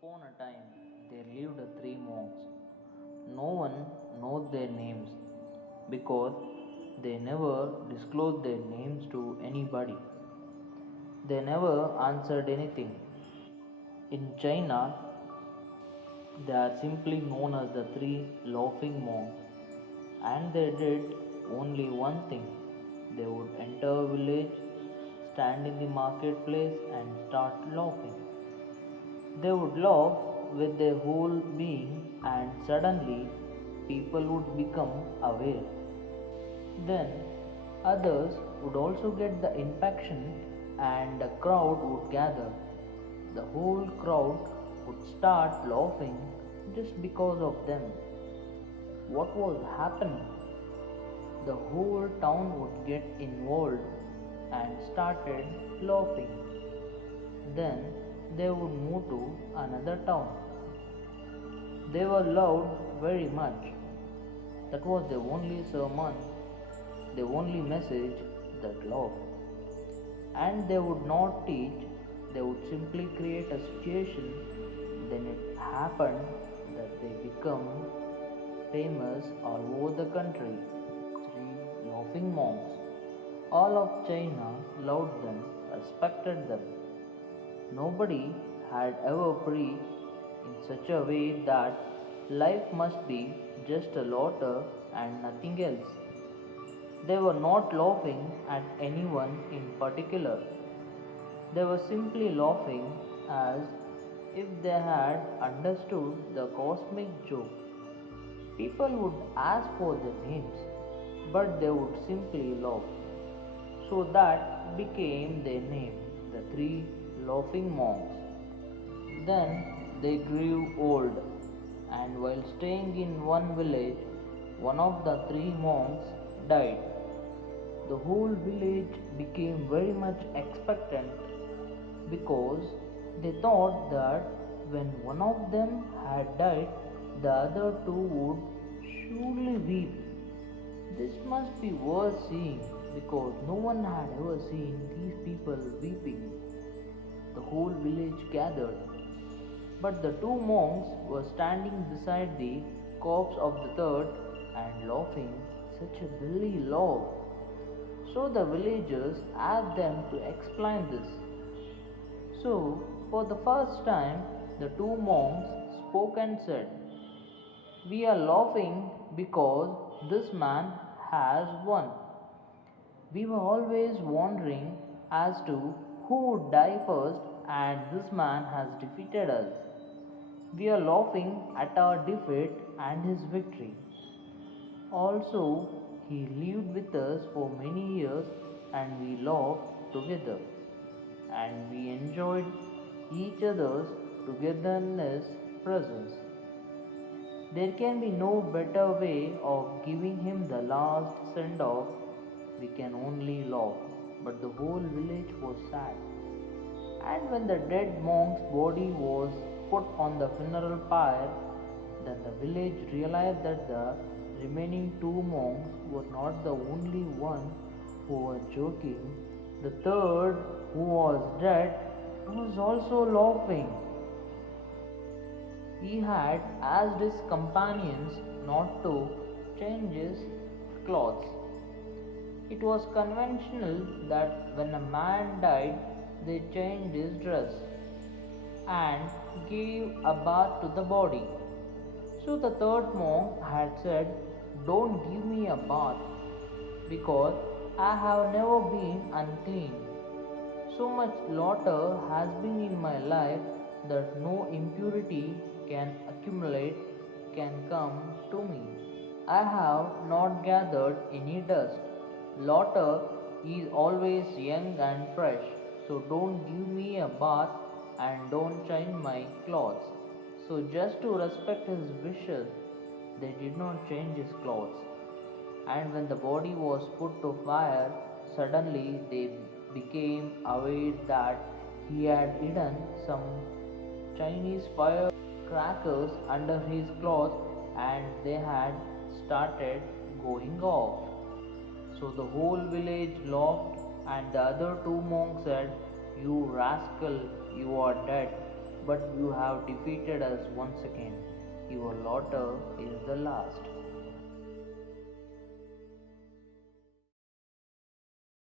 upon a time, there lived three monks. No one knows their names because they never disclosed their names to anybody. They never answered anything. In China, they are simply known as the three laughing monks, and they did only one thing. They would enter a village, stand in the marketplace, and start laughing. They would laugh with their whole being, and suddenly people would become aware. Then others would also get the infection, and the crowd would gather. The whole crowd would start laughing just because of them. What was happening? The whole town would get involved and started laughing. Then they would move to another town. They were loved very much. That was their only sermon, their only message, that love. And they would not teach, they would simply create a situation. Then it happened that they become famous all over the country. Three laughing monks. All of China loved them, respected them. Nobody had ever preached in such a way that life must be just a laughter and nothing else. They were not laughing at anyone in particular. They were simply laughing as if they had understood the cosmic joke. People would ask for their names, but they would simply laugh. So that became their name, the three laughing monks. Then they grew old, and while staying in one village, one of the three monks died. The whole village became very much expectant because they thought that when one of them had died, the other two would surely weep. This must be worth seeing because no one had ever seen these people weeping. The whole village gathered, but the two monks were standing beside the corpse of the third and laughing such a belly laugh. So the villagers asked them to explain this. So, for the first time, the two monks spoke and said, "We are laughing because this man has won. We were always wondering as to who would die first, and this man has defeated us. We are laughing at our defeat and his victory. Also, he lived with us for many years, and we laughed together, and we enjoyed each other's togetherness presence. There can be no better way of giving him the last send off. We can only laugh." But the whole village was sad. And when the dead monk's body was put on the funeral pyre, then the village realized that the remaining two monks were not the only one who were joking. The third, who was dead, was also laughing. He had asked his companions not to change his clothes. It was conventional that when a man died, they changed his dress and gave a bath to the body. So the third monk had said, "Don't give me a bath, because I have never been unclean. So much slaughter has been in my life that no impurity can accumulate, can come to me. I have not gathered any dust. Slaughter is always young and fresh, so don't give me a bath and don't change my clothes." So, just to respect his wishes, they did not change his clothes. And when the body was put to fire, suddenly they became aware that he had hidden some Chinese firecrackers under his clothes, and they had started going off. So the whole village laughed, and the other two monks said, "You rascal, you are dead." but you have defeated us once again. Your laughter is the last.